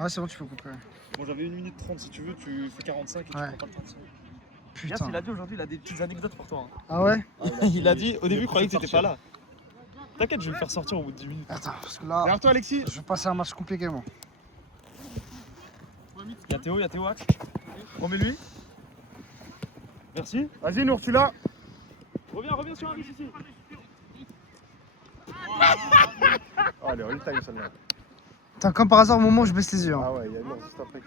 Ouais, c'est bon, tu peux couper. Moi j'avais 1 minute 30, si tu veux, tu fais 45 et tu prends pas le 35. Putain. Il a dit aujourd'hui, il a des petites anecdotes pour toi. Hein. Ah ouais? Il a dit, au début, il croyait que t'étais pas là. T'inquiète, je vais le faire sortir au bout de 10 minutes. Attends, parce que là, Derrière toi, Alexis. je vais passer un match compliqué, moi. Y'a Théo, Axe. Remets-lui. Merci. Vas-y, Nour, tu l'as. Reviens sur un bis ici. Oh, elle est all time celle-là. Attends, comme par hasard, au moment où je baisse les yeux. Hein. Ah ouais, il y a Nour juste après qui.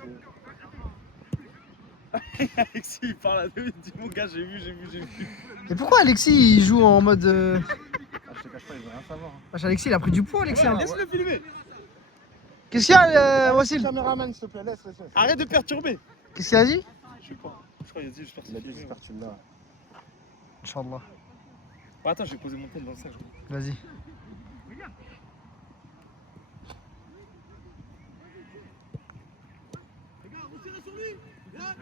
Alexis, il parle à deux, il dit mon gars, j'ai vu. Et pourquoi Alexis il joue en mode. Ah, je te cache pas, il veut rien savoir. Wesh, Alexis il a pris du poids, Alexis. Hein. Laisse-le filmer. Qu'est-ce qu'il y a, Wassil? Caméraman, s'il te plaît, laisse. Arrête de perturber. Qu'est-ce qu'il a dit? Je sais pas. Je crois qu'il a dit, j'espère que Il a c'est dit, filmé. j'espère que tu l'as. Inch'Allah. Bah, attends, je vais poser mon tel dans le sac. Vas-y.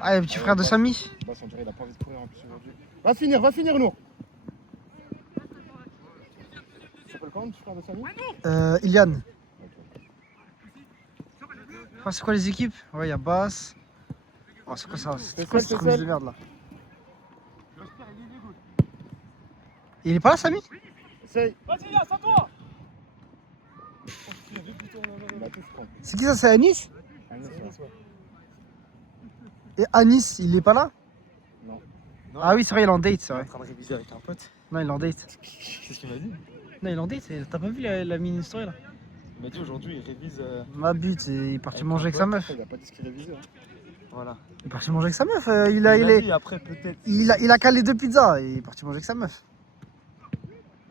Ah, le petit frère de Samy. Bah, on dirait qu'il a pas envie de courir en plus aujourd'hui. Va finir, Nour. Tu s'appelles comment, le petit frère de Samy? Iliane. Ah, c'est quoi les équipes? Ouais, il y a Bass. Oh, c'est quoi ça? C'est quoi cette remise de merde là? Il est pas là, Samy? Essaye. Vas-y, là, c'est à toi. Il a tout, je crois. C'est qui ça? C'est Anis? Anis, ouais. Et Anis, il est pas là? Non. Ah oui, c'est vrai, il est en date, c'est Il est vrai. en train de réviser avec un pote. Non, il est en date. Qu'est-ce qu'il m'a dit? Non, il est en date. T'as pas vu la mini-story là? Il m'a dit aujourd'hui, il révise. Ma bute, il est parti manger avec sa meuf. Il a pas dit ce qu'il révisait. Hein. Voilà. Il est parti manger avec sa meuf. dit après, peut-être. Il a calé 2 pizzas et il est parti manger avec sa meuf.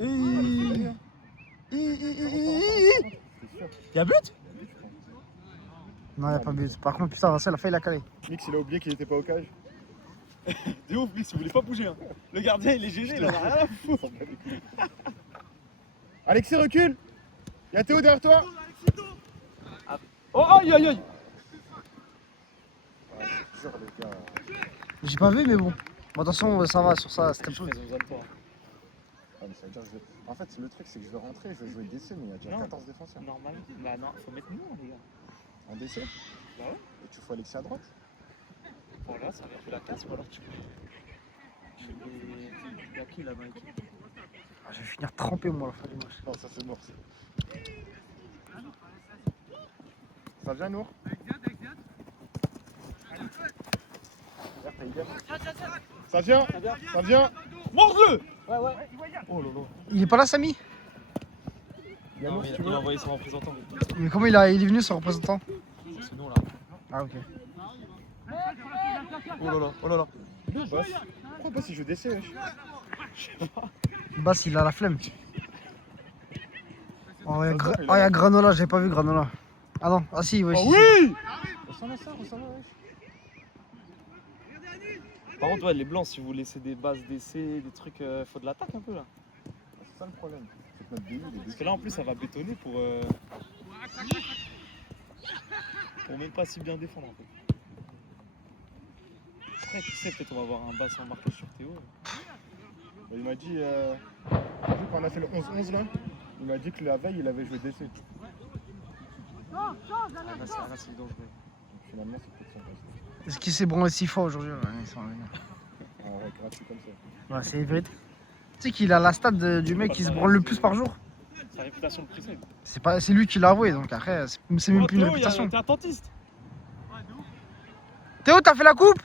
Il y a but? Non, il a pas but. Par contre, putain, Vincent, il a calé. Mix, il a oublié qu'il était pas au cage. T'es ouf, Mix, il voulait pas bouger. Hein. Le gardien, il est GG, il en a rien à foutre. Alexis, recule. Y'a Théo derrière toi. Oh, aïe. Ouais, je te jure, les gars. J'ai pas vu, mais bon. Bon, attention, ça va sur ça. C'était un peu. Ah, mais ça veut dire que je vais... En fait, le truc, c'est que je vais rentrer, je vais jouer DC, mais il y a déjà Non. 14 défenseurs. Normalement, bah non, faut mettre nous, les gars. En DC. Bah ouais. Et tu fous Alexis à droite. Voilà, ça vient de la casse ou alors tu. Il y a qui là dans l'équipe? Ah, je vais finir trempé, moi, à la fin du match. Non, ça c'est mort. Ça vient, Nour? Ça vient. Morde-le! Oh là là. Il est pas là, Samy? Il y a Non, Nour, mais si tu il veux. a envoyé son représentant. Mais comment il est venu, son représentant? C'est nous là. Ah, ok. Oh là là. Boss. Pourquoi Boss il joue DC, wesh? Bass, il a la flemme. Oh, il y a Granola, j'ai pas vu Granola. Ah non, ah si, oui. Oh si, oui! Ressemble à ça, wesh. Par contre, ouais, les blancs, si vous laissez des bases d'essai, des trucs, faut de l'attaque un peu là. C'est ça le problème. Faut que notre BU, il est Parce que là en plus, ça va bétonner pour même pas si bien défendre en fait. Après, tu sais, peut-être on va avoir un bas sans marquage sur Théo. Il m'a dit, quand on a fait le 11-11 là, il m'a dit que la veille il avait joué DC. Ah, là, c'est dangereux. Donc, finalement, c'est peut-être son poste. Est-ce qu'il s'est branlé si fort aujourd'hui? Ah ouais, gratuit comme ça. Ouais, c'est vrai. Tu sais qu'il a la stat du mec qui se branle le plus par jour? Sa réputation le précède. C'est lui qui l'a avoué, donc après, c'est même plus une Théo, réputation. t'es attentiste. Théo, t'as fait la coupe?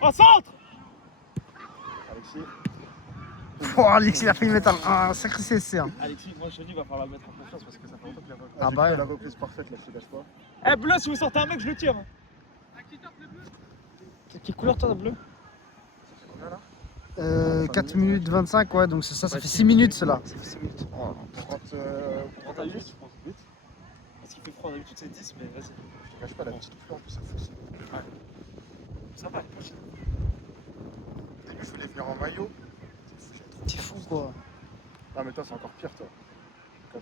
Oh, centre! Alexis, Oh, Alexis, il a failli mettre un sacré CSC. Hein. Alexis, moi je te dis, il va falloir le mettre en confiance parce que ça fait longtemps qu'il a pas joué. Ah bah, la reprise parfaite là, je te cache pas. Eh, bleu, si vous sortez un mec, je le tire. Quelle couleur t'as, bleu? 4 minutes 25, ouais, donc ça fait 6 minutes cela. Ça fait 6 minutes. Oh. 30 à 8, je pense. 8. Parce qu'il fait froid, d'habitude c'est 10, mais vas-y. Je te cache pas, la petite pluie en plus ça fout. Ça va, les prochaines. Au début, je voulais venir en maillot. T'es fou quoi. Ah, mais toi, c'est encore pire, toi. Quand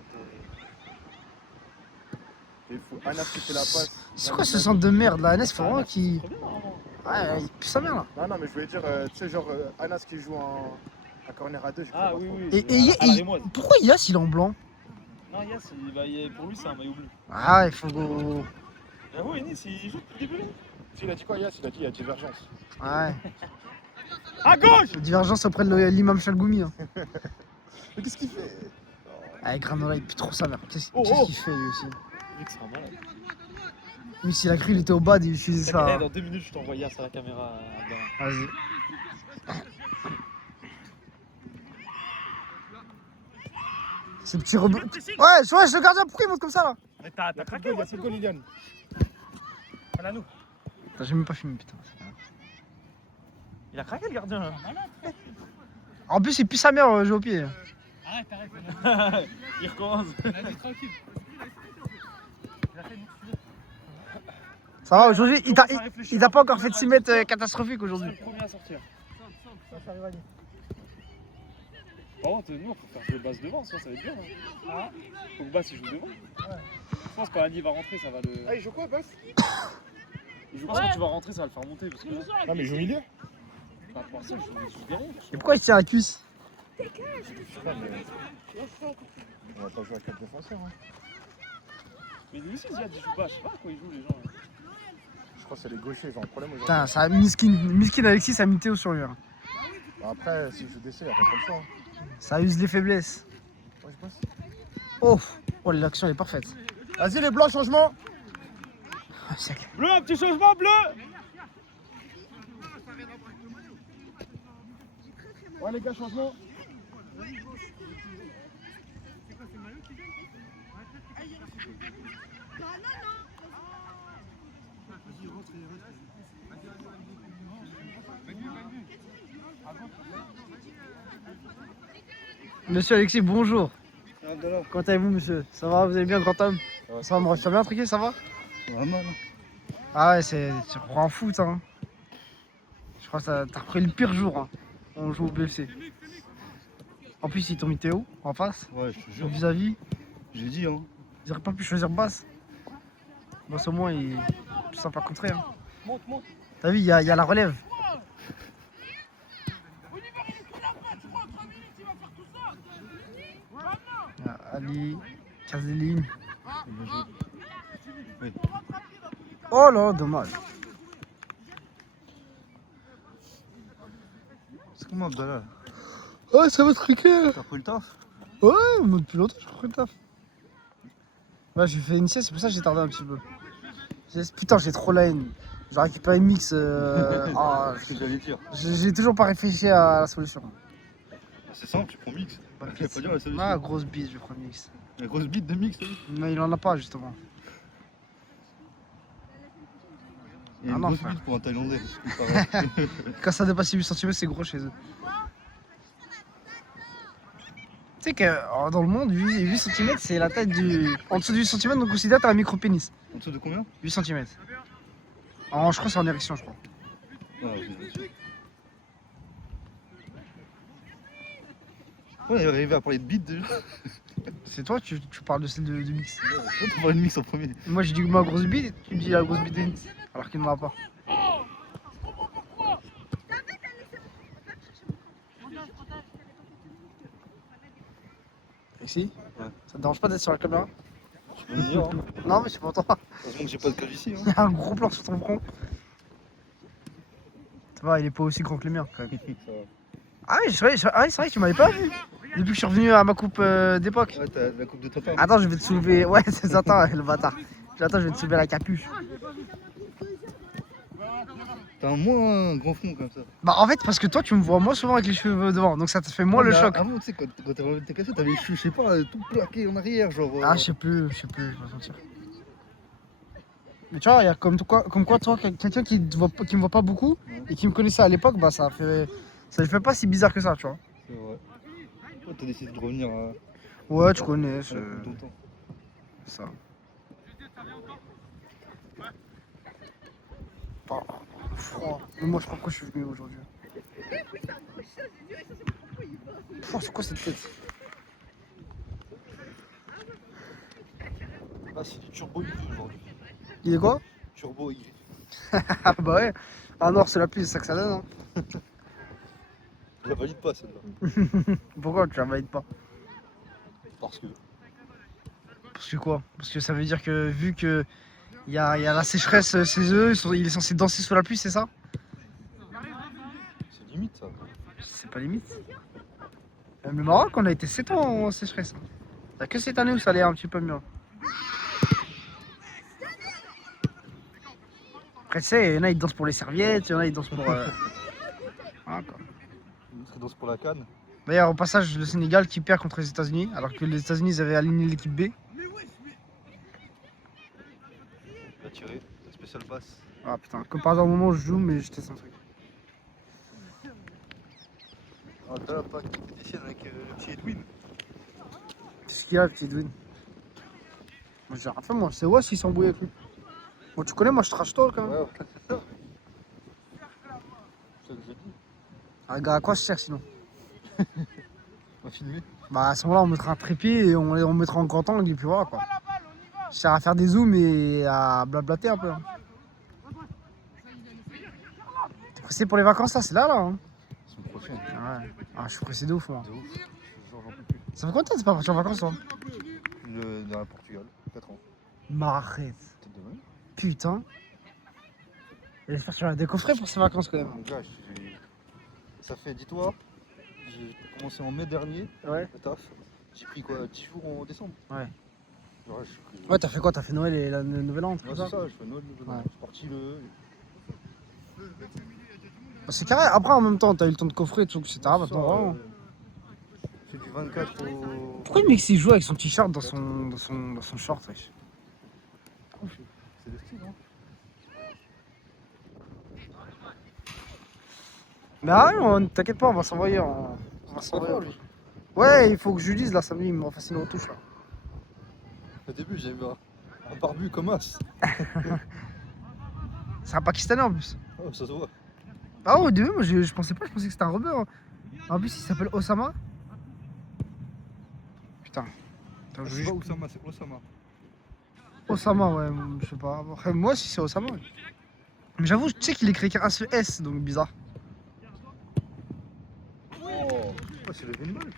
t'es fou. Anas qui fait la passe. C'est quoi ce centre de merde là? Anas, faut vraiment qu'il. Trop bien, normalement. Ouais, il pue sa mère là. Non, mais je voulais dire, tu sais, genre Anas qui joue en corner à 2. Ah oui, oui. Et à la Rémoise. pourquoi Yas il est en blanc? Non, Yass, pour lui, c'est un maillot bleu. Ah, il faut go. Ah oui, Nice, il joue depuis le début là. Il a dit quoi, Yass? Il a dit il y a divergence. Ouais. À gauche! Divergence auprès de l'imam Chalgoumi. Hein. Mais qu'est-ce qu'il fait? Avec Granola, il pue trop sa mère. Qu'est-ce Oh, qu'est-ce oh. qu'il fait lui aussi? Le mec, c'est un malade. Lui, s'il a cru qu'il était au bad, il utilisait ça. Dans 2 minutes, je t'envoie Yass à la caméra. Vas-y. Ce petit rebeu. Ouais, le gardien, pourquoi il monte comme ça là? Mais t'as Il y a plus de craqué, goal, il y a plus de goal, Liliane. Voilà, nous. Putain, j'ai même pas filmé, putain. Il a craqué le gardien là. En plus, il pue sa mère, jouer au pied. Arrête. Il recommence. Tranquille. Ça va, aujourd'hui, il t'a pas encore fait de 6 mètres catastrophique aujourd'hui. C'est le premier à sortir. Par contre, nous, on peut faire jouer Bass devant, ça va être bien. Hein. Faut que Bass il joue devant. Je pense que quand Andy va rentrer, ça va le. Ah, il joue quoi, Bass? Je pense que quand tu vas rentrer, ça va le faire monter. Parce que là, Non, mais il joue au milieu. bah, pour ça, il joue derrière. Et pourquoi il tient la cuisse? Je sais pas, mais. On va pas jouer à 4 défenseurs. Hein. Mais lui aussi, Ziad, il joue bas. Je sais pas à quoi ils jouent les gens. Là. Je crois que c'est les gauchers, ils ont un problème aujourd'hui. Putain, ça Miskin Alexis, ça a mis Théo sur lui. Hein. Bah, après, si je joue DC, il n'y a pas le choix. Hein. Ça use les faiblesses. Ouais, je passe. Oh, l'action elle est parfaite. Vas-y, les blancs, changement. Bleu, un petit changement, bleu! Ouais, les gars, changement. Monsieur Alexis, bonjour. Comment allez-vous, monsieur? Ça va, vous allez bien, grand homme? Ça va, me refaire bien, tranquille, ça va? Vraiment. Ah ouais, tu reprends en foot, hein. Je crois que t'as repris le pire jour, hein. On joue au BFC. En plus, ils t'ont mis Théo en face, Ouais, je te jure. vis-à-vis. J'ai dit, hein. Ils auraient pas pu choisir Bass. Bass, au moins, il est plus sympa à contrer. Hein. Monte. T'as vu, il y a la relève. Il y a Ali, Kazeline. Oui. Oh là, dommage. C'est comment, Abdallah? Ouais, ça va truquer. T'as pris le taf? Ouais, moi depuis longtemps, j'ai repris le taf. Ouais, j'ai fait une sieste, c'est pour ça que j'ai tardé un petit peu. Putain, j'ai trop la haine. J'ai récupéré une mix. Ah, C'est ce que j'allais dire. j'ai toujours pas réfléchi à la solution. C'est simple, tu prends mix. Je vais pas dire la solution. Ah, grosse bise, je prends mix. La grosse bite de mix, t'as vu? Mais il en a pas, justement. Il y a Ah une non, grosse frère. bite pour un Thaïlandais. il paraît. Quand ça dépasse 8 cm, c'est gros chez eux. Tu sais que dans le monde, 8 cm, c'est la taille du. En dessous de 8 cm, donc considère que t'as un micro-pénis. En dessous de combien? 8 cm. Je crois que c'est en érection, je crois. Ah, ok. On est arrivé à parler de bite déjà. C'est toi, tu parles de celle de mix. Toi, t'as parlé de mix en premier. Moi, j'ai dit ma grosse bite, tu me dis la grosse bite de mix. Alors qu'il n'en a pas. Ici Ouais. Ça te dérange pas d'être sur la caméra? Je peux le dire, hein. Non, mais c'est pour toi. Heureusement que j'ai pas de cage ici. Hein. Il y a un gros plan sur ton front. Ça va, il est pas aussi grand que le mien quand même. Ça va. Ah oui, c'est vrai que tu m'avais pas vu. Depuis que je suis revenu à ma coupe d'époque. Ouais, t'as la coupe de papa. Attends, je vais te soulever. Ouais, c'est ça, attends, le bâtard. Attends, je vais te soulever la capuche. T'as un moins grand front comme ça. Bah, en fait, parce que toi, tu me vois moins souvent avec les cheveux devant. Donc ça te fait moins le Mais choc. Avant, tu sais, quand t'as enlevé tes cassettes, t'avais les cheveux, je sais pas, tout plaqué en arrière, genre. Ah, je sais plus, je vais pas sentir. Mais tu vois, il y a comme quoi, toi, quelqu'un qui me voit pas beaucoup et qui me connaissait à l'époque, bah ça lui fait pas si bizarre que ça, tu vois. C'est vrai. Toi, t'as décidé de revenir à Ouais, tu connais, la c'est coupe de ton temps. ça. Pas froid. Mais moi, je sais pas pourquoi je suis venu aujourd'hui. C'est quoi cette tête? Ah, c'est du turbo IV aujourd'hui. Il est quoi? Turbo IV. Ah bah ouais. Ah non, c'est la pluie, c'est ça que ça donne. Hein. Je la valide pas celle-là. Pourquoi tu la valides pas? Parce que. Parce que quoi? Parce que ça veut dire que vu que il y a la sécheresse chez eux, il est censé danser sous la pluie, c'est ça? C'est limite ça. C'est pas limite. Même le Maroc, on a été 7 ans en sécheresse. Il n'y a que cette année où ça allait un petit peu mieux. Après, tu sais, il y en a, ils dansent pour les serviettes, il y en a, ils dansent pour. Voilà, quoi. C'est danse pour la canne. D'ailleurs, au passage, le Sénégal qui perd contre les États-Unis, alors que les États-Unis ils avaient aligné l'équipe B. Il a tiré, la spéciale passe. Ah putain, comme par hasard, au moment où je joue, mais je teste un truc. Ah, t'as la pack compétition avec le petit Edwin. C'est ce qu'il y a, le petit Edwin. Moi, j'ai rien fait, moi. C'est ouais s'il s'embrouille avec lui. Bon, tu connais, moi, je trash talk quand même. Ouais, c'est ça. C'est ça que j'ai dit. Ah, gars, à quoi je sers sinon? On va filmer. Bah, à ce moment-là, on mettra un trépied et on mettra en grand angle et puis voilà quoi. Je sers à faire des zooms et à blablater un peu. Hein. T'es pressé pour les vacances là? C'est là hein? Semaine prochaine. Ouais. Ah, je suis pressé de ouf moi. De ouf. Ce jour, j'en peux plus. Ça fait combien de temps que t'es pas parti en vacances toi? Dans le Portugal, 4 ans. M'arrête. Peut-être demain. Putain. Et j'espère que tu vas la décoffrer pour ces vacances quand même. Mon gars, ça fait, dis-toi, j'ai commencé en mai dernier, Ouais. le taf. J'ai pris quoi, 10 jours en décembre. Ouais. Ouais, j'ai pris... Ouais, t'as fait quoi? T'as fait Noël et la nouvelle an, Ouais, tout c'est ça? ça, je fais Noël, nouvel an. Ouais. Je suis parti le... Bah, c'est carré. Après, en même temps, t'as eu le temps de coffrer et tout, etc. Ouais, Maintenant, c'est ça, vraiment. c'est du 24 au... Pourquoi le mec il joue avec son t-shirt dans son short, wesh? C'est le style, hein. Mais ah, t'inquiète pas, on va s'envoyer. On va s'envoyer. Ouais, il faut que je lui dise là samedi, il me refasse une retouche là. Au début, j'avais un barbu comme as. C'est un Pakistanais en plus. Oh, ça se voit. Ah, au début, moi je pensais pas, je pensais que c'était un rebeu. Hein. En plus, il s'appelle Osama. Putain. Attends, je C'est pas Oussama, c'est Osama. Osama, ouais, je sais pas. Après, moi aussi, c'est Osama. Ouais. Mais j'avoue, tu sais qu'il écrit qu'un seul S, donc bizarre. Oh, c'est le Venball.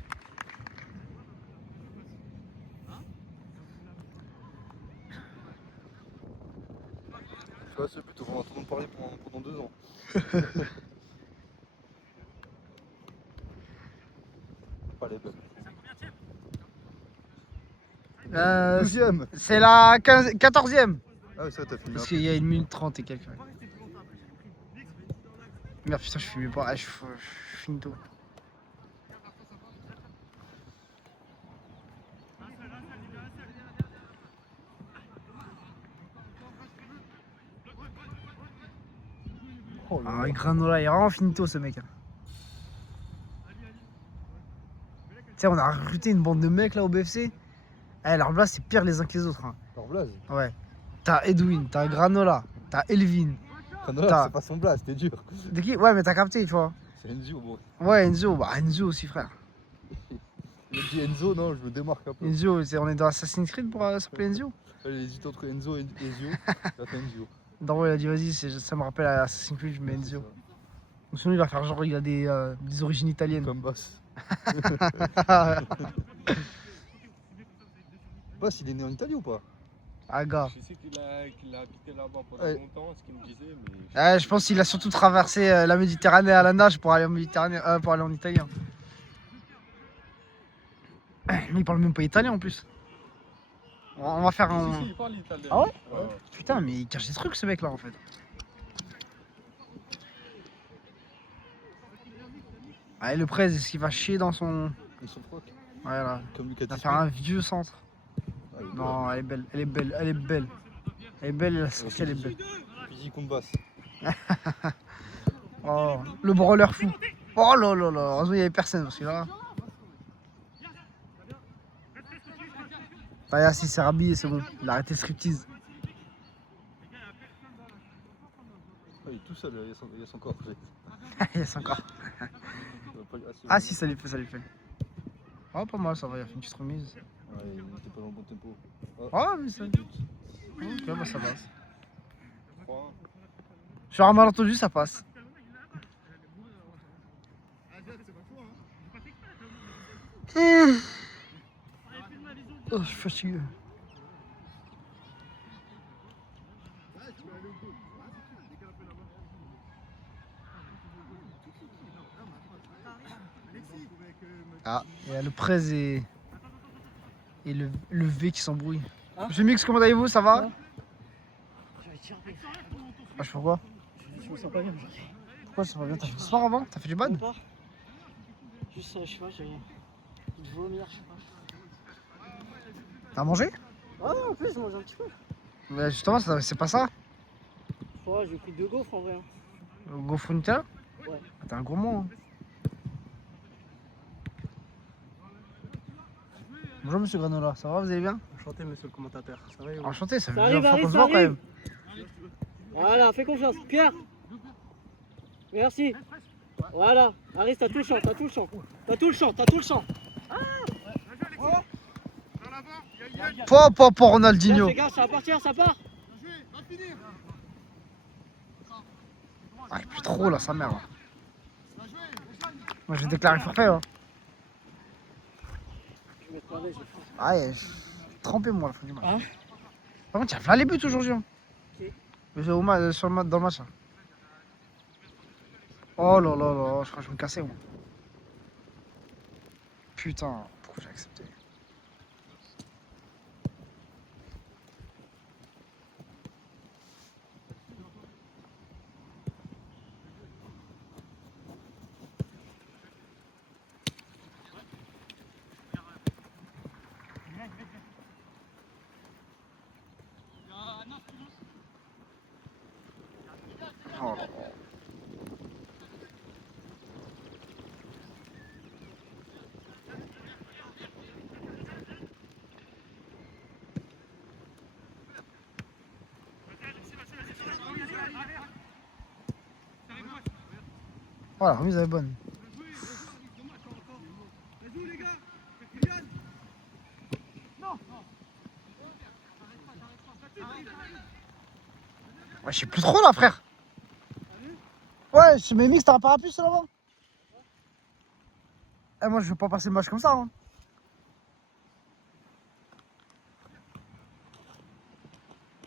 Tu vois, ce but, on va entendre parler pendant 2 ans. Pas les belles. 12e. C'est la 14e. Ah oui, ça, t'as fini. Parce qu'il y a 1 minute 30 et quelques. Ouais. Merde, putain, je filmais pas. Ah, je finis tôt. Oh là Ah, là. Granola, il est vraiment finito ce mec. Hein. Tu sais, on a recruté une bande de mecs là au BFC. Eh, leur blaze, c'est pire les uns que les autres. Hein. Leur blaze. Ouais. T'as Edwin, t'as Granola, t'as Elvin. Granola, c'est pas son blaze, c'était dur. De qui? Ouais, mais t'as capté, tu vois. C'est Enzo, bon. Ouais, Enzo. Bah, Enzo aussi, frère. Il a dit Enzo, non, je me démarque un peu. Enzo, on est dans Assassin's Creed pour s'appeler Enzo. Elle hésite entre Enzo et Ezio. Ça fait Enzo. Darwin, il a dit, vas-y, ça me rappelle Assassin's Creed, je mets Enzo. Ou sinon, il va faire genre, il a des origines italiennes. Comme Bass. Bass, il est né en Italie ou pas? Ah, gars. Je sais qu'il a habité là-bas pendant Ouais. longtemps, ce qu'il me disait, mais. Je pense qu'il a surtout traversé la Méditerranée à la nage pour aller en Méditerranée, pour aller en Italie. Hein. Mais il parle même pas italien en plus. On va faire un. Si, il parle italien. Ah ouais? Ouais. Putain, mais il cache des trucs ce mec là en fait. Ah, et le presse, est-ce qu'il va chier dans son. Ils sont frocs. Voilà. Comme Lucas Il va Tisserand. faire un vieux centre. Ah, il est Non, elle est belle, elle est belle, elle est belle. Elle est belle et la sortie elle est belle. Physique comme Bass. Oh, le brawler fou. Oh là là là, heureusement il y avait personne parce que là. Ah, si c'est rhabillé, c'est bon. Il a arrêté striptease. Ah, il est tout seul, il y a son corps. Il y a 5 ans. Ah si, ça lui fait, ça lui fait. Oh, pas mal, ça va, il a fait une petite remise. Ouais, il était pas dans le bon tempo. Oh, mais ça. Ok, bah ça passe. 3. Sur un malentendu, ça passe. Oh, je suis fatigué. Il y a le Prez et le V qui s'embrouillent. Hein? Monsieur Mix, comment allez-vous? Ça va? Ouais. J'avais tiré. Ah, je sais pourquoi. Je me sens pas bien aujourd'hui. Pourquoi ça va bien? T'as fait du sport avant? T'as fait du bad? Même pas. Juste, je sais pas, j'ai envie de vomir, je sais pas. T'as mangé? Ah ouais, en plus, je mange un petit peu. Mais justement, c'est pas ça. Ouais, j'ai pris 2 gaufres en vrai. Hein. Le gaufre Nutella? Ouais. T'es un gourmand. Hein. Bonjour monsieur Granola, ça va, vous allez bien? Enchanté, monsieur le commentateur. Ça va, Enchanté, ça fait Ça plusieurs arrive, fois qu'on se ça voit quand arrive. même. Voilà, fais confiance. Pierre. Merci. Voilà. Aris, t'as tout le champ, t'as tout le champ. T'as tout le champ, t'as tout le champ. Pas Ronaldinho. Fais gaffe, ça va partir, ça part. Ah, il pue trop là, sa mère. Là. Moi je vais déclarer forfait. Hein. Je vais te parler, j'ai faim. Ah, ouais, je suis trempé moi à la fin du match. Hein? Par contre, il y a plein les buts aujourd'hui. Hein. Ok. Dans le match. Là. Oh là là là, je crois que je vais me casser moi. Putain, pourquoi j'ai accepté? Oh là là. Voilà, remise elle est bonne. Ouais, je sais plus trop là, frère. Ouais, je mes mix, t'as un parapluie sur là-bas? Eh, moi, je vais pas passer le match comme ça. Hein.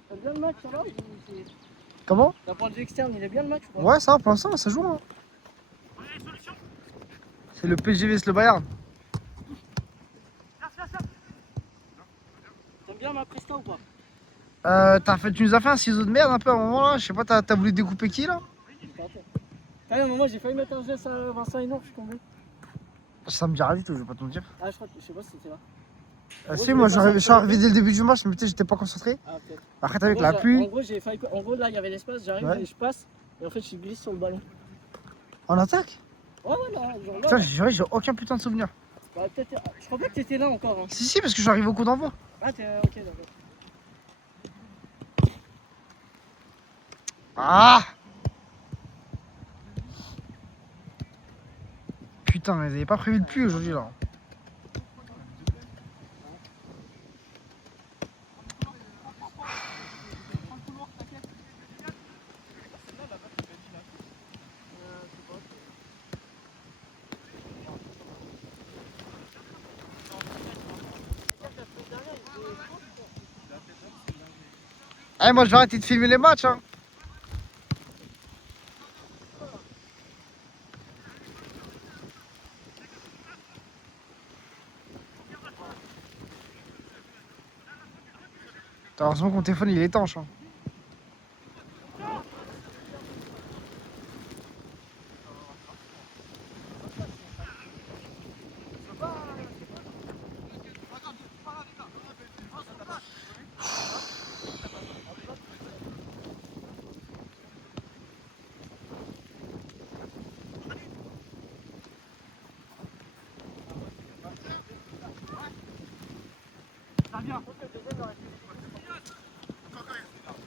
T'as bien le match, ça va? Comment? D'un point de vue externe, il est bien le match ou pas? Ouais, ça va, pour l'instant, ça joue. Hein. C'est le PGV, c'est le Bayern. T'aimes bien ma presta ou pas? Tu nous as fait un ciseau de merde un peu à un moment là. Je sais pas, t'as voulu découper qui là? T'as vu, à un moment, j'ai failli mettre un geste à Vincent Hénon, je suis tombé. Ça me dit rien du tout, je vais pas te mentir. Ah, je crois que je sais pas si c'était là. Si, moi je suis arrivé dès le début du match, mais putain, j'étais pas concentré. Ah, peut-être. Après, t'as vu que En la gros, pluie. En gros, j'ai failli. En gros, là, il y avait l'espace, j'arrive, Ouais. je passe, et en fait, je glisse sur le ballon. En attaque? Ouais, ouais, là, genre là. Putain, j'ai aucun putain de souvenir. Bah, peut-être. Je crois pas que t'étais là encore. Hein. Si, parce que je suis arrivé au coup d'envoi. Ah, t'es. Ok, d'accord. Ah! Putain, ils avaient pas prévu de pluie aujourd'hui là. Eh, moi je vais arrêter de filmer les matchs hein. Heureusement que mon téléphone il est étanche. Hein.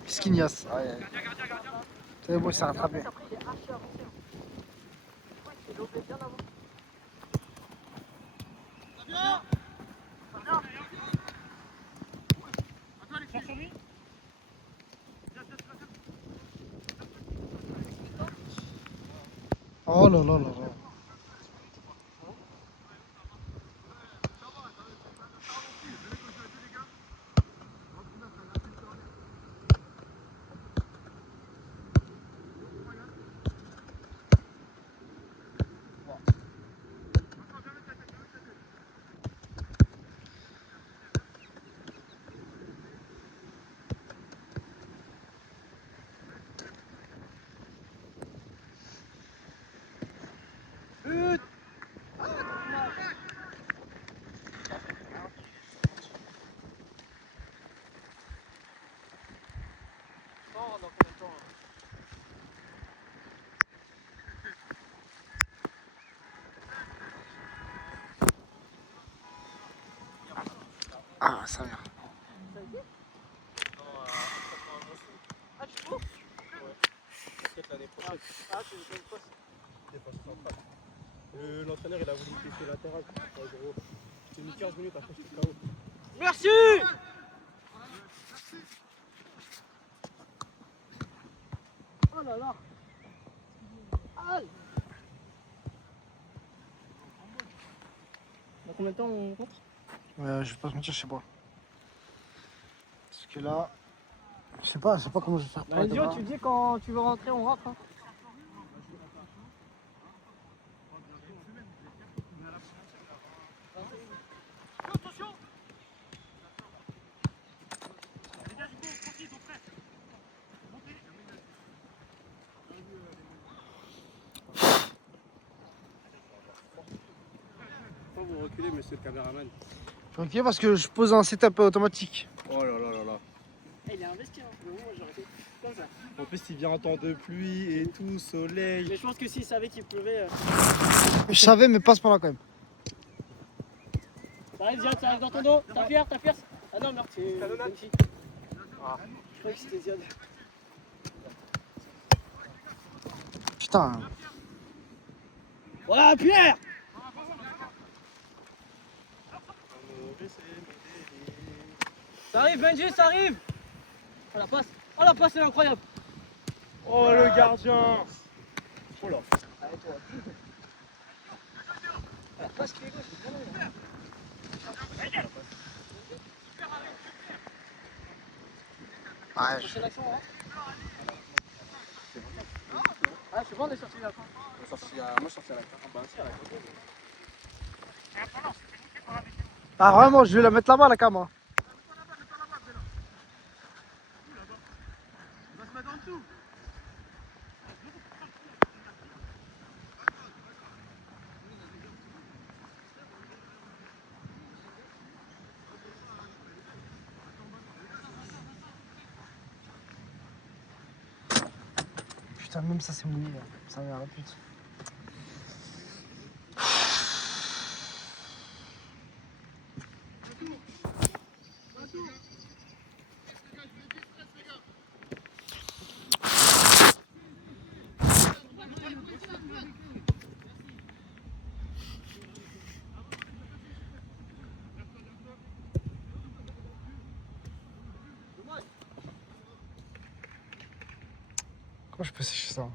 Pisquignas. Ouais. C'est bon, il s'est rattrapé. Oh là là là là. dans combien de temps? Ah, ça vient. Ah, tu cours? Peut-être l'année prochaine. Ah, tu veux quoi? Défense centrale. L'entraîneur il a voulu tester latéral. En gros, j'ai mis 15 minutes après j'étais KO. Merci! Oh là là! Aïe! Dans combien de temps on rentre? Ouais, je vais pas te mentir, je sais pas. Parce que là, je sais pas comment je vais faire. pour Bah, aller Idiot, demain. tu dis quand tu veux rentrer, on rentre. Hein. Pourquoi vous reculez, monsieur le caméraman? Je vais reculer parce que je pose un setup automatique. Oh là là là là. Eh, il est investi, hein. Mais moi, j'aurais fait comme ça. En plus, il vient en temps de pluie et tout, soleil. Mais je pense que s'il savait qu'il pleuvait. Je savais, mais pas ce point-là quand même. T'arrives, Ziad, ça arrive dans ton dos. T'as Pierre, t'as Pierre. Ah non, merde, c'est Benji. Ah, je croyais que c'était Ziad. Putain. Voilà, Pierre! Ça arrive, Benji, ça arrive! Oh la passe, elle est incroyable! Oh le gardien. Oh là. Allez, toi. La passe qui est gauche, c'est bien là. Ouais, C'est l'action, hein? Ah, c'est bon, on est sorti là. Moi je suis sorti à la carte. Bah si, à la carte. Ah, vraiment, je vais la mettre là-bas, la cam. Hein. Putain, même ça c'est mouillé, là. Ça m'a la pute. Comment je peux sécher ça?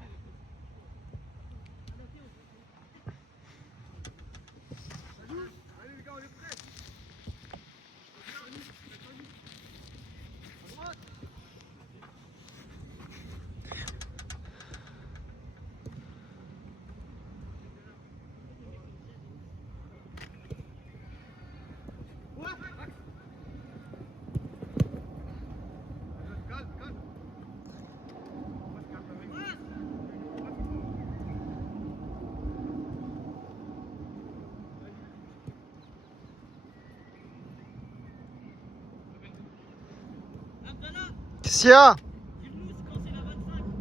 Qu'est-ce qu'il y a?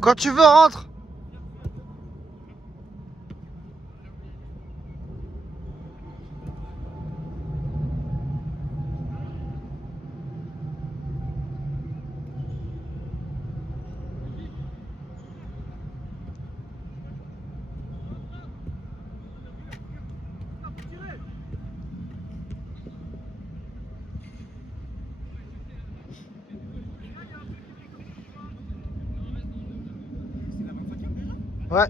Quand tu veux, rentre. Ouais.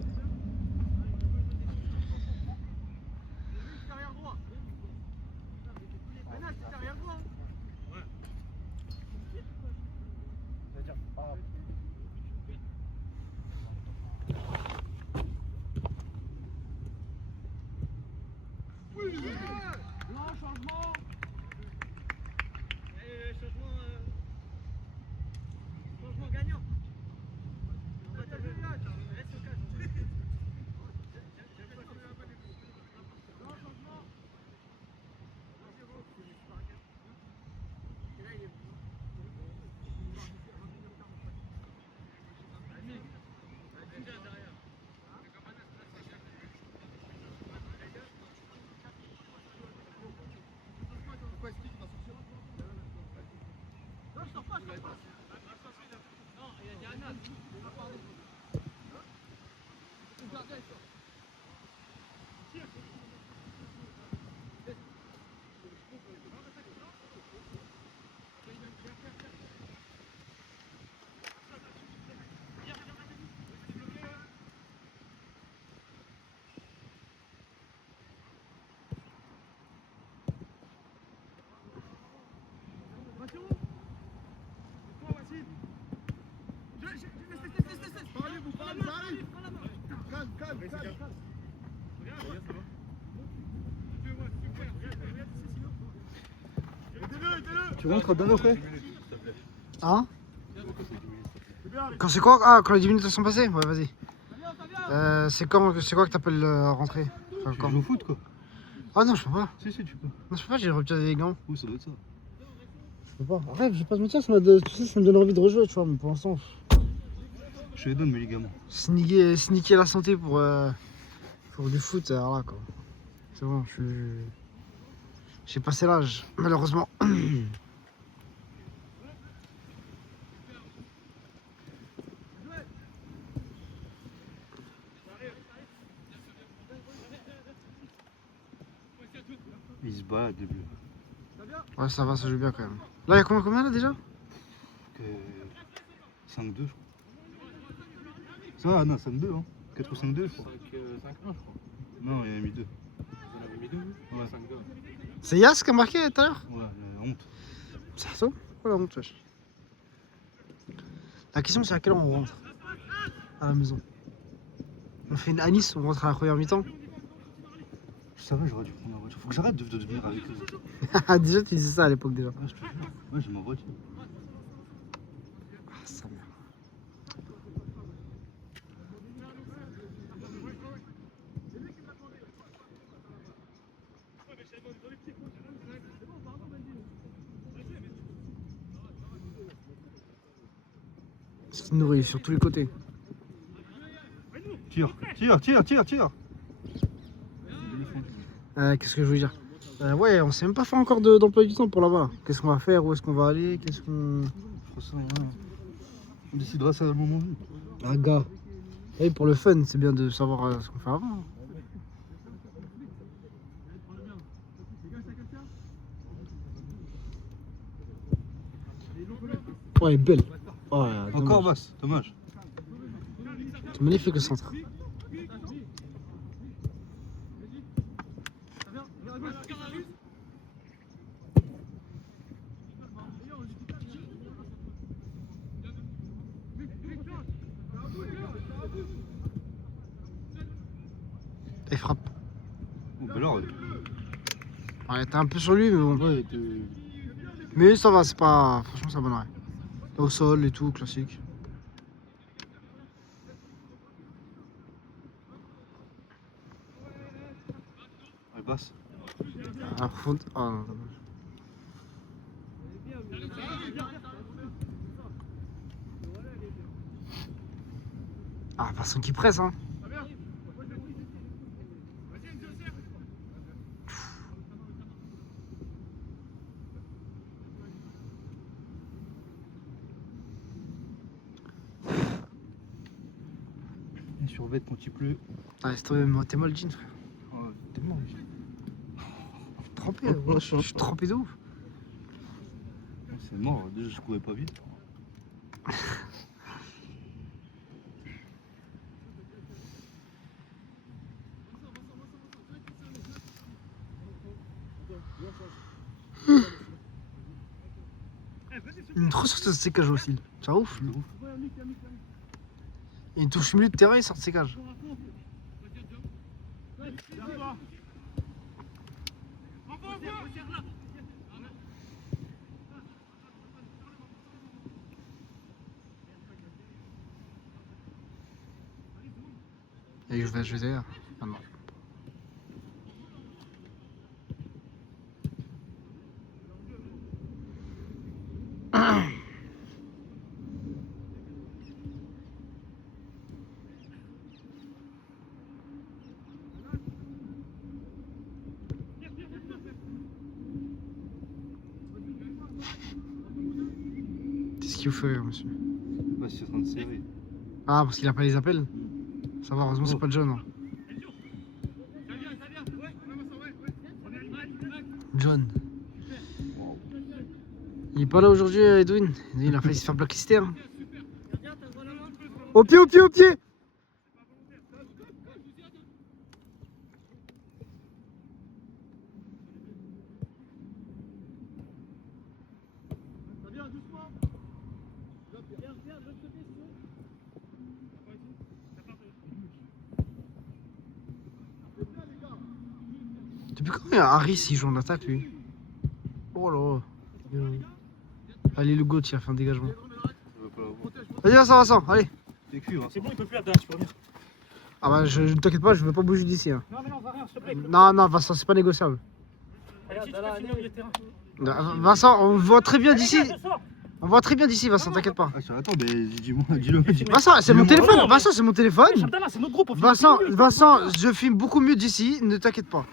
Non, changement! Changement gagnant! Reste au calme. Tu rentres d'un après? Hein? Quand c'est quoi? Ah, quand les 10 minutes sont passées? Ouais, vas-y. C'est quoi que t'appelles rentrer? Enfin, Tu quand? joues au foot quoi? Ah non, je peux pas. Si, tu peux. Non, je peux pas, j'ai rupture des gants. Oui, ça doit être ça. Je peux pas. Arrête, je vais pas te mentir, tu sais, ça me donne envie de rejouer, tu vois, mais pour l'instant, Je les donne mes ligaments. sneaker la santé pour du foot, alors là, quoi. C'est bon, j'ai passé l'âge, malheureusement. Ils se baladent les bleus. Ouais, ça va, ça joue bien quand même. Là, il y a combien là déjà? Que 5-2 je crois. Ça va, non, 5-2 hein. 4 ou 5-2 je crois. 5-1, je crois. Non, il y en a mis 2. Vous en avez mis 2 Ouais. 5-2. C'est Yas qui a marqué tout à l'heure? Ouais, honte. C'est ça? Oh la honte, wesh. La question c'est à quelle heure on rentre à la maison. On fait une Anis, on rentre à la première mi-temps. Je savais, j'aurais dû prendre la voiture. Faut que j'arrête de venir avec eux. Déjà, tu disais ça à l'époque déjà. Ouais, je te jure. Ouais, j'ai ma voiture. Ah, sa mère. C'est nourri sur tous les côtés. Tire, tire, tire, tire, tire. Qu'est-ce que je veux dire? Ouais, on s'est même pas fait encore d'emploi du temps pour là-bas. Qu'est-ce qu'on va faire? Où est-ce qu'on va aller? Qu'est-ce qu'on... Je crois ça, ouais. On décidera ça à le moment venu. Ah, gars. Et pour le fun, c'est bien de savoir ce qu'on fait avant. Ouais, belle. Oh, là, Encore dommage. basse, dommage. C'est magnifique le centre. Il frappe. Oh, bel arrêt. Ouais, t'es un peu sur lui, mais bon. Ouais, Mais ça va, c'est pas. Franchement, ça va bon arrêt. Au sol et tout, classique. ouais, basse. À la profonde. Ah non, dommage. Ah, personne qui presse, hein. Et survêt quand il pleut. Ah, t'es mal jean, frère. Ouais. T'es mal. Trempé, ouais, je suis trempé de ouf. C'est mort, déjà je courais pas vite. Il me trop sur ce sécage aussi. C'est ouf. De ouf. Il touche milieu de terrain, il sort de sécage. Et je vais jouer derrière. Ah non. qui vous fait rire, monsieur? Bah, c'est en train de serrer. Ah, parce qu'il a pas les appels? Ça va, heureusement, c'est pas John. Hein. John. Il est pas là aujourd'hui, Edwin. Il a failli se faire blacklister. Hein. Au pied, au pied, au pied! Depuis quand Harris il joue en attaque lui? Oh là. Allez le GOAT il a fait un dégagement. Ça va pas l'avoir. Vas-y Vincent, allez. C'est cuir, hein. C'est bon, il peut plus Abdallah, tu peux revenir. Ah bah je t'inquiète pas, je veux pas bouger d'ici. Hein. Non, mais non, on va rien, s'il te plaît. Non Vincent, c'est pas négociable. Allez, tu peux finir au milieu de terrain. Vincent, on voit très bien d'ici. Allez, sors. On voit très bien d'ici Vincent, t'inquiète pas. Ah, attends, mais dis-moi, dis-le. Vincent, c'est mon téléphone. non, mais- Vincent, c'est mon téléphone. Abdallah, c'est notre groupe. on filme Vincent, plus mieux. Vincent, je filme beaucoup mieux d'ici, ne t'inquiète pas.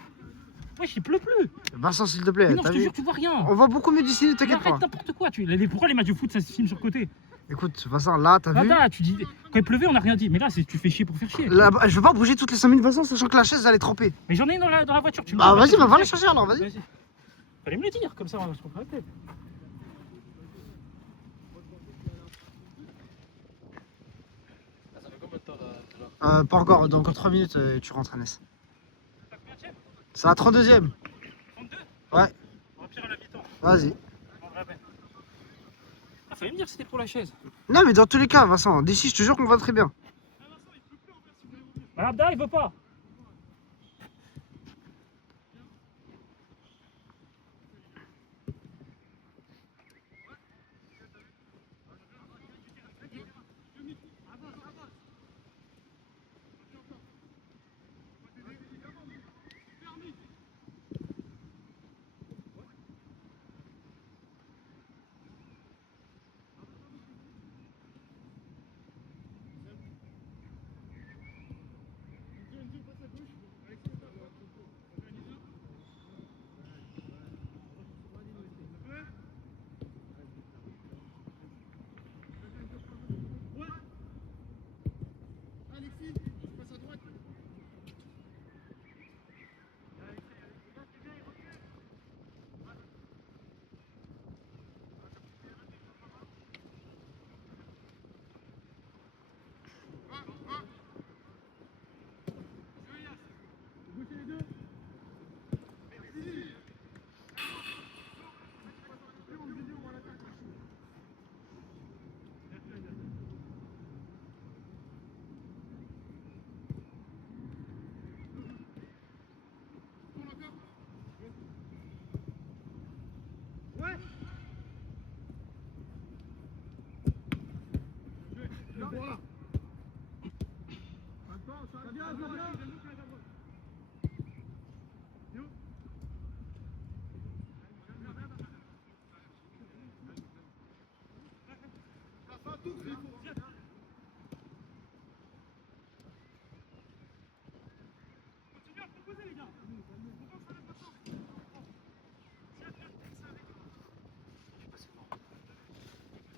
Wesh, il pleut plus. Vincent, s'il te plaît, Mais non, t'as je te vu? jure, tu vois rien. On voit beaucoup mieux d'ici, ne Mais t'inquiète arrête pas. n'importe quoi. Pourquoi les matchs de foot, ça se filme sur le côté? Écoute, Vincent, là, t'as vu? Abdallah, tu dis. Quand il pleuvait, on n'a rien dit. Mais là, tu fais chier pour faire chier. Là, je veux pas bouger toutes les 5 minutes, Vincent, sachant que la chaise, elle est trempée. Mais j'en ai une dans la voiture. Tu me Bah, dis, vas-y, tu va me la dis. chercher alors, vas-y. Vas-y. Fallait me le dire, comme ça, on se comprend la tête. Pas encore, dans encore 3 minutes, tu rentres à Nice. C'est à 32ème. 32. Ouais. On va pire à la mi-temps. Vas-y. On va bien. Ah, fallait me dire que c'était pour la chaise. Non, mais dans tous les cas, Vincent, d'ici, je te jure qu'on va très bien. Bah, Abdallah, il veut pas.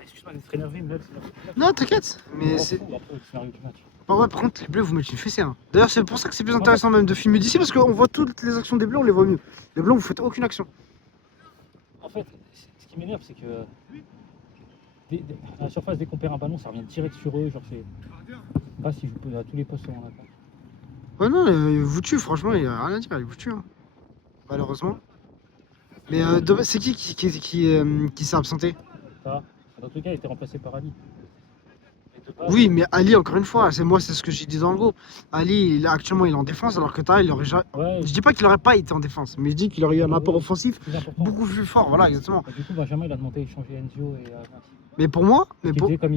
Excuse-moi d'être énervé, mais là, c'est Non, t'inquiète. Mais c'est. Après, le scénario du match. Bah ouais, par contre, les bleus, vous mettez une fessée. Hein. D'ailleurs, c'est pour ça que c'est plus intéressant même de filmer d'ici parce qu'on voit toutes les actions des bleus, on les voit mieux. Les bleus, vous faites aucune action. En fait, ce qui m'énerve, c'est que à la surface, dès qu'on perd un ballon, ça revient direct sur eux. Genre, c'est pas si je peux à tous les postes en attaque. Ouais, non, ils vous tuent, franchement, il n'y a rien à dire, ils vous tuent. Hein. Malheureusement. Mais c'est qui s'est absenté? Ça, dans tous les cas, il était remplacé par Ali. Et de base, Oui, mais Ali, encore une fois, c'est ce que j'ai dit dans le groupe. Ali, actuellement, il est en défense, alors que Tara, il aurait jamais. ouais, Je dis pas qu'il aurait pas été en défense, mais je dis qu'il aurait eu un apport offensif plus important. beaucoup plus fort, voilà, exactement. Du coup, Benjamin, il a demandé à échanger Enzio et Anas. Mais pour moi, mais Il pour. disait comme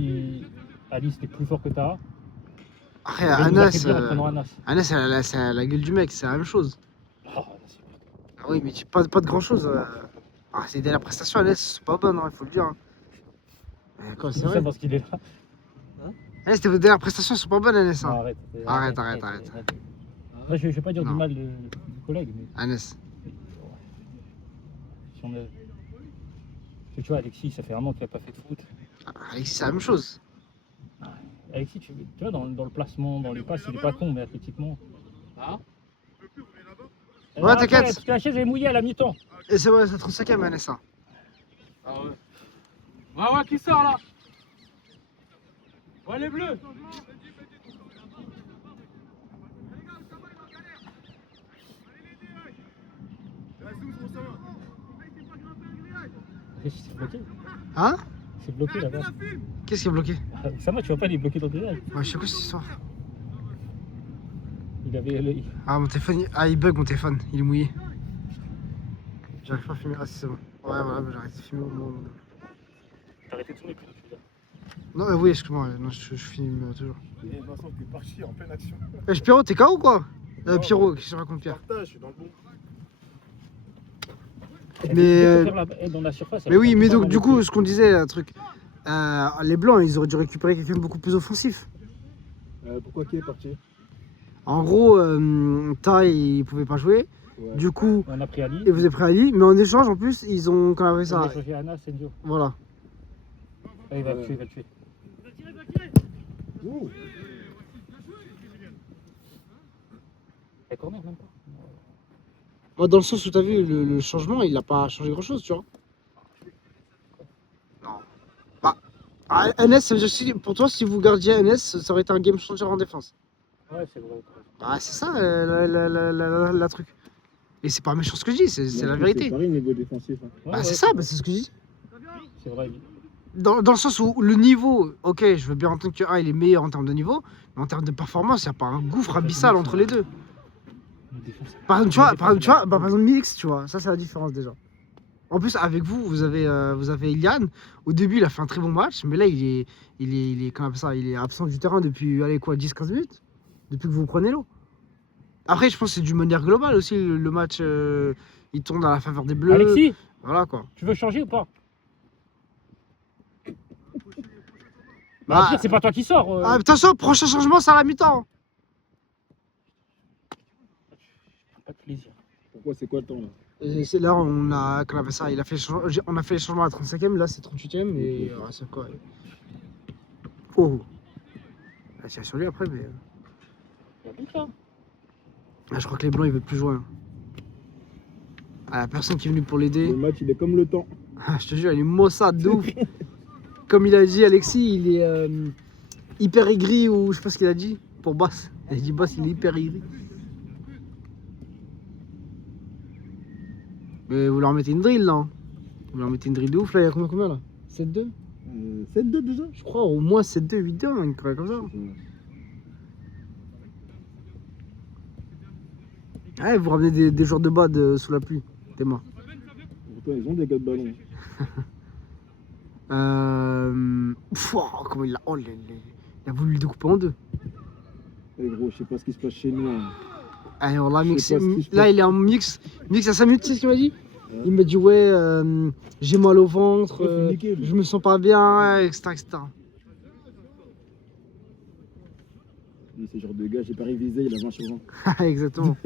Ali, c'était plus fort que Tara. Après, Il va nous Anas, affaiblir en prenant Anas. Anas, c'est la gueule du mec, c'est la même chose. Oh, là, c'est Ah oui, mais pas de grand chose. Ah, c'est des dernières prestations, Anas, c'est pas bonne, hein, il faut le dire. Hein. Quoi, c'est ça vrai. parce qu'il est là. Anas, tes dernières prestations sont pas bonnes, Anas. Non, Hein. arrête. Arrête. Là, je vais pas dire Non. du mal du collègue, mais Anas. si on est... Tu vois, Alexis, ça fait un an qu'il n'a pas fait de foot. Alexis, c'est la même chose. Alexis, tu vois, dans le placement, dans les passes, il est pas con, mais athlétiquement. Ah. Ouais, t'inquiète. Parce que la chaise est mouillée à la mi-temps. Et c'est vrai, c'est 35e, NSA. Ah ouais. Ouais, qui sort là? Ouais, les bleus. C'est bloqué. Hein? C'est bloqué là-bas. Qu'est-ce qui est bloqué? Ça, moi, tu vois pas, il est bloqué dans le visage. Ouais, je sais quoi cette histoire. Il avait l'œil. Ah, mon téléphone, il bug mon téléphone, il est mouillé. J'arrive pas à filmer. Ah, si, c'est bon. Ouais, voilà, j'arrête de filmer mon. T'as arrêté de tourner plus, tu veux dire. Non, oui, excuse-moi, non, je filme toujours. Et Vincent, t'es parti en pleine action. Pierrot, t'es KO ou quoi? Non. Pierrot, qu'est-ce que tu racontes, Pierre? Partage, je suis dans le bon. Mais, Dans la surface. mais oui, mais donc, du coup, ce qu'on disait, un truc. Les Blancs, ils auraient dû récupérer quelqu'un de beaucoup plus offensif. Pourquoi qui est parti? En gros, Tai, il pouvait pas jouer. Ouais. Du coup, On a pris Ali. ils vous avez pris Ali, mais en échange, en plus, ils ont quand même fait On ça. a changé Anna, Sendio. Voilà. Ah, il va le tuer, il va le tuer. Ouh. Et corner, même pas. Moi, dans le sens où t'as vu, le changement, il a pas changé grand-chose, tu vois. Non. Bah, NS, ça veut dire que pour toi, si vous gardiez NS, ça aurait été un game changer en défense. Ouais, c'est vrai. Bah, c'est ça, la truc. Et c'est pas méchant ce que je dis, c'est la vérité. C'est pareil niveau défensif. Hein. Ouais, Bah, ouais, c'est ça, bah, c'est ce que je dis. C'est vrai. Dans le sens où le niveau, ok, je veux bien entendre que il est meilleur en termes de niveau, mais en termes de performance, il n'y a pas un gouffre abyssal entre les deux. Par exemple, Mix, tu vois, ça c'est la différence déjà. En plus, avec vous, vous avez Ilian. Au début, il a fait un très bon match, mais là, il est comme ça, il est absent du terrain depuis, allez, quoi, 10-15 minutes, depuis que vous prenez l'eau. Après, je pense que c'est d'une manière globale aussi, le match, il tourne à la faveur des Bleus. Alexis, Voilà quoi. tu veux changer ou pas? Bah, Au pire, c'est pas toi qui sors. attention, prochain changement, c'est à la mi-temps. Pas de plaisir. Pourquoi c'est quoi le temps là? Et là, on a fait les changements à 35e, là c'est 38e, et c'est quoi? Oh! Ah, tiens sur lui après, mais. Il y a but là. Ah, je crois que les Blancs ils veulent plus jouer. Hein. Ah, la personne qui est venue pour l'aider, Le match il est comme le temps. ah, je te jure, il est maussade de ouf. Comme il a dit Alexis, il est hyper aigri, ou je sais pas ce qu'il a dit, pour Bass. Il a dit Bass, il est hyper aigri. Mais vous leur mettez une drill là. Hein. Vous leur mettez une drill de ouf là, il y a combien là? 7-2? 7-2 déjà? Je crois au moins 7-2, 8-2, hein, une connerie comme ça. Ouais, vous ramenez des joueurs de bad sous la pluie, t'es mort. Pourtant ils ont des gars de ballon. Comment il a. Oh, il a voulu le découper en deux. Eh gros, je sais pas ce qui se passe chez nous. Hein. Allez, on l'a Je sais mixé. pas ce qui se Là, passe. il est en mix. Mix à 5 minutes, tu sais ce qu'il m'a dit? Ouais. Il m'a dit, ouais, j'ai mal au ventre, Ouais, faut niquer, lui. je me sens pas bien, etc. etc. Lui, c'est le genre de gars, j'ai pas révisé, il a 20 sur 20. Exactement.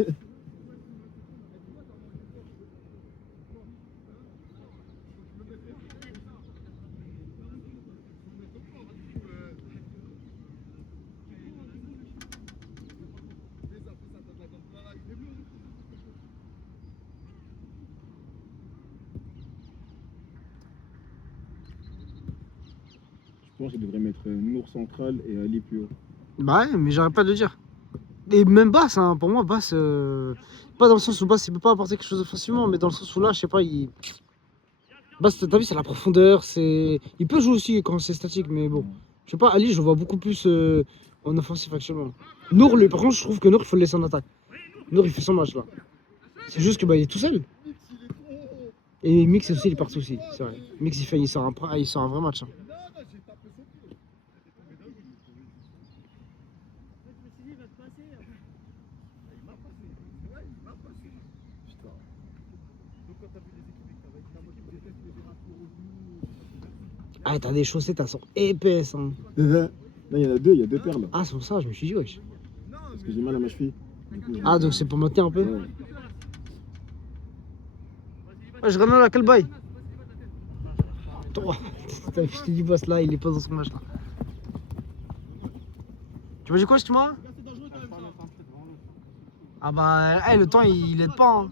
Je pense qu'il devrait mettre Nour central et Ali plus haut. Bah ouais, mais j'arrête pas de le dire. Et même Bass, hein, pour moi, Bass, pas dans le sens où Bass il peut pas apporter quelque chose offensivement, mais dans le sens où là, je sais pas, Bass, t'as vu, c'est la profondeur, c'est. Il peut jouer aussi quand c'est statique, mais bon. Je sais pas, Ali, je le vois beaucoup plus en offensif actuellement. Nour, lui, par contre, je trouve que Nour, il faut le laisser en attaque. Nour, il fait son match là. C'est juste que bah, il est tout seul. Et Mix aussi, il est partout aussi, c'est vrai. Mix, il sort un vrai match. Hein. Ah, t'as des chaussettes, elles sont épaisses. Hein. Là, il y en a deux, il y a deux paires là. Ah, c'est pour ça, je me suis dit, wesh. Parce que j'ai mal à ma cheville. Du coup, Ah, donc c'est pour maintenir un peu? ouais. Ouais, je ramène à quel bail? Je t'ai dit, boss, là, il est pas dans son match, là. Tu m'as dit quoi, moi? Ah bah, le temps, il aide pas, hein.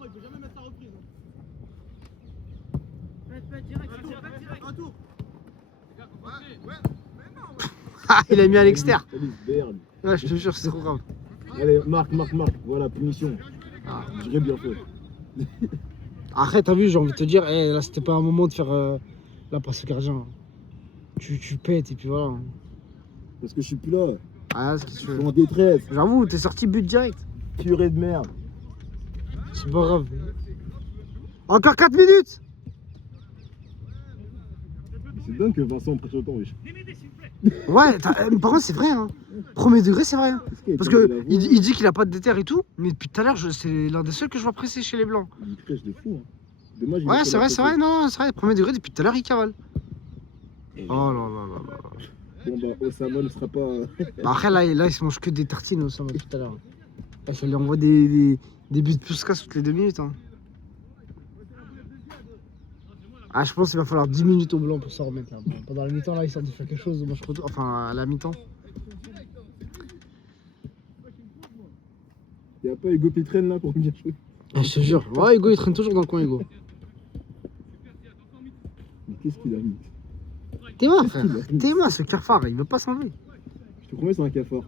Ah, il a mis à l'extérieur. Ouais, je te jure, c'est trop grave. Allez, marque, voilà, punition. Ah. J'aurais bien fait. Après, t'as vu, j'ai envie de te dire, là, c'était pas un moment de faire la passe au gardien. Tu pètes, et puis voilà. Parce que je suis plus là. Ah, c'est ce que tu Je veux. suis en détresse. J'avoue, t'es sorti but direct. Purée de merde. C'est pas grave. Encore 4 minutes. C'est dingue que Vincent prenne autant, wesh. Ouais, par contre, c'est vrai, hein. Premier degré, c'est vrai. Hein. Parce que il dit qu'il a pas de déter et tout, mais depuis tout à l'heure, c'est l'un des seuls que je vois pressé chez les Blancs. Il crèche de fou. Hein. Dommage, il Ouais, a c'est pas vrai, la non, c'est vrai. Premier degré, depuis tout à l'heure, il cavale. pression. Oh là là là là. Bon bah, Osama ne sera pas... Bah après, là, il se mange que des tartines au sommet tout à l'heure. Là, ça lui envoie des buts de Puskas toutes les 2 minutes. Hein. Ah, je pense qu'il va falloir 10 minutes au blanc pour s'en remettre. Là. Pendant la mi-temps, là, il sort de faire quelque chose. Moi, je retourne... Enfin, à la mi-temps. Il n'y a pas Hugo qui traîne là pour venir jouer. Ah, je te jure. Ouais, Hugo, il traîne toujours dans le coin, Hugo. Mais qu'est-ce qu'il a mis? T'es moi, frère. T'es moi, ce cafard. Il veut pas s'enlever. Je te promets, c'est un cafard.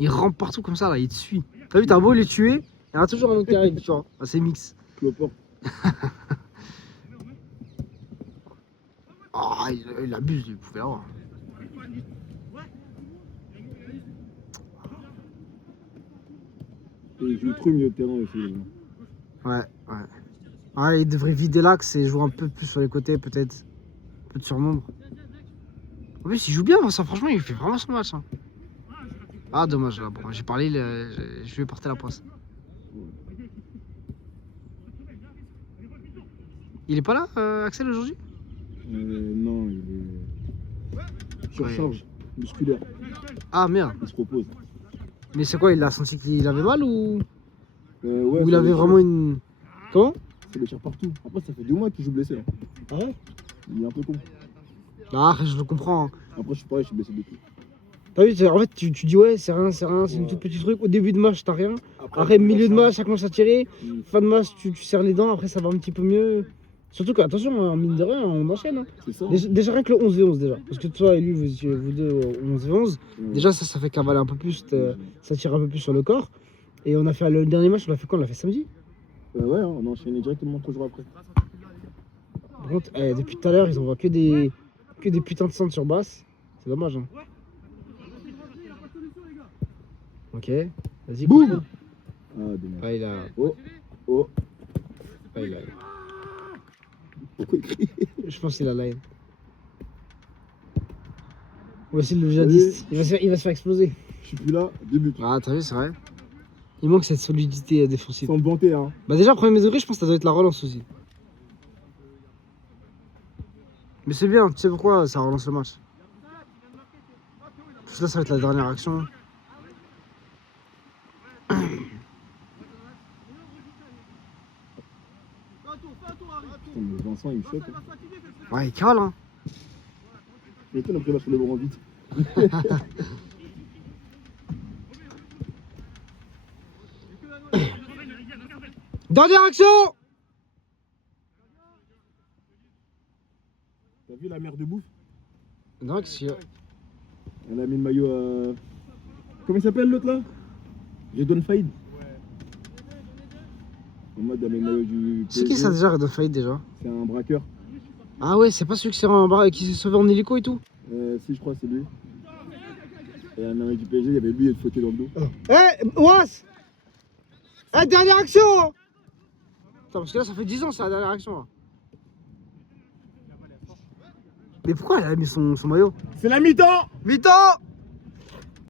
Il rampe partout comme ça, là. Il te suit. T'as vu, t'as beau les tuer. Il y en a toujours un autre qui arrive, tu vois. Ah, c'est mix. Cloport. Ah, il abuse, il pouvait l'avoir. Et il joue trop milieu de terrain aussi. Ouais. Ah, il devrait vider l'axe et jouer un peu plus sur les côtés, peut-être. Un peu de surnombre. En plus, il joue bien, Vincent. Franchement, il fait vraiment son match. Hein. Ah, dommage, là. Bon, j'ai parlé, je lui ai porté la poisse. Il est pas là, Axel, aujourd'hui? Non, il est... Surcharge musculaire. Ah, merde. Il se repose. Mais c'est quoi, il a senti qu'il avait mal ou Ouais, ou il avait vraiment une... Comment? C'est le tir partout. Après, ça fait 2 mois qu'il joue blessé. Hein. Ah ouais? Il est un peu con. Ah, je le comprends. Hein. Après, je suis pareil, je suis blessé depuis. T'as vu, en fait, tu dis ouais, c'est rien, c'est une toute petite truc. Au début de match, t'as rien. Après, milieu de match, ça commence à tirer. Fin de match, tu serres les dents. Après, ça va un petit peu mieux. Surtout que, attention, mine de rien, on enchaîne. Hein. C'est ça. Déjà rien que le 11v11 déjà. Parce que toi et lui, vous deux, 11v11. Déjà, ça fait cavaler un peu plus. Ça tire un peu plus sur le corps. Et on a fait le dernier match, on l'a fait quand? On l'a fait samedi. Ouais, on a enchaîné directement 3 jours après. Par contre, depuis tout à l'heure, ils envoient que des putains de centres sur basse. C'est dommage. Hein. Ok, vas-y. Boum. Ah, dommage. Ah, il a. Oh. Ah, il a. Pourquoi il crie? Je pense qu'il a la haine. Voici le jihadiste. Il va se faire exploser. Je suis plus là, 2 buts. Ah, t'as vu, c'est vrai. Il manque cette solidité défensive. Sans me vanter, hein. Bah, déjà, premier degré, je pense que ça doit être la relance aussi. Mais c'est bien, tu sais pourquoi ça relance le match? Parce que là, ça va être la dernière action. Putain, mais Vincent, il me choque. Hein. Ouais, il cale, hein. Mais toi, après, il va sur le ballon vite. Dernière action! T'as vu la mère de bouffe? Non, qu'est-ce qu'il y a? Elle a mis le maillot à... Comment il s'appelle l'autre là? Redon Faïd. En mode, elle a mis le maillot du... C'est qui ça déjà, Redon Faïd déjà? C'est un braqueur. Ah ouais, c'est pas celui qui s'est sauvé en hélico et tout? Si, je crois que c'est lui. Et un mec du PSG, il y avait lui et le fauteuil dans le dos. Eh, Was! Eh, dernière action! Attends, parce que là, ça fait 10 ans, c'est la dernière action là. Mais pourquoi elle a mis son maillot? C'est la mi-temps! Mi-temps!